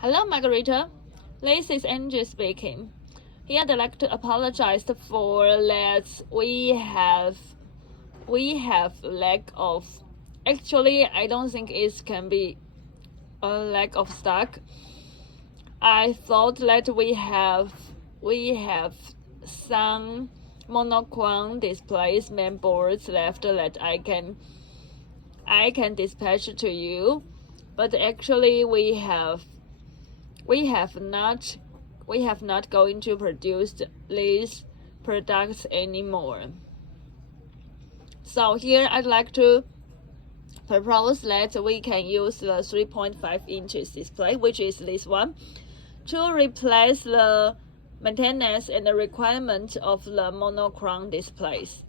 Hello, Margarita. This is Angie speaking. Here I'd like to apologize for that we have lack of. Actually, I don't think it can be a lack of stock. I thought that we have some monochrome displays mainboards left that I can dispatch to you, but actually we have not going to produce these products anymore. So here I'd like to propose that we can use the 3.5 inches display, which is this one, to replace the maintenance and the requirement of the monochrome displays.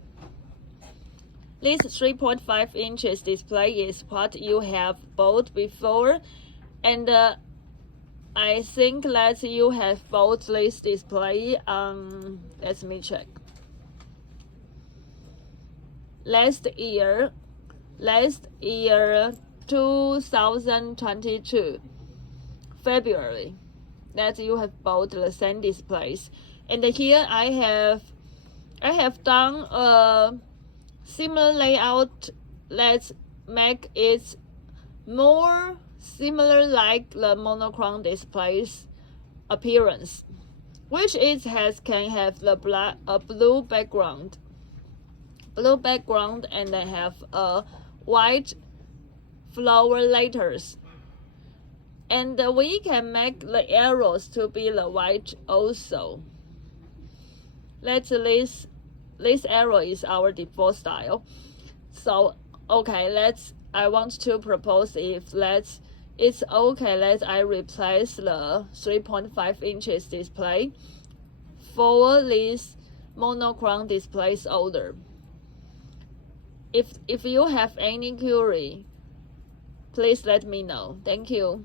This 3.5 inches display is what you have bought before, and I think that you have bought this display let me check. Last year 2022 February, that you have bought the same displays. And here I have done a similar layout. Let's make it more similar like the monochrome displays appearance, which can have the blue background and then have a white flower letters, and we can make the arrows to be the white also. This arrow is our default style. So okay, I want to propose if it's okay that I replace the 3.5 inches display for this monochrome displays order. If you have any query, please let me know. Thank you.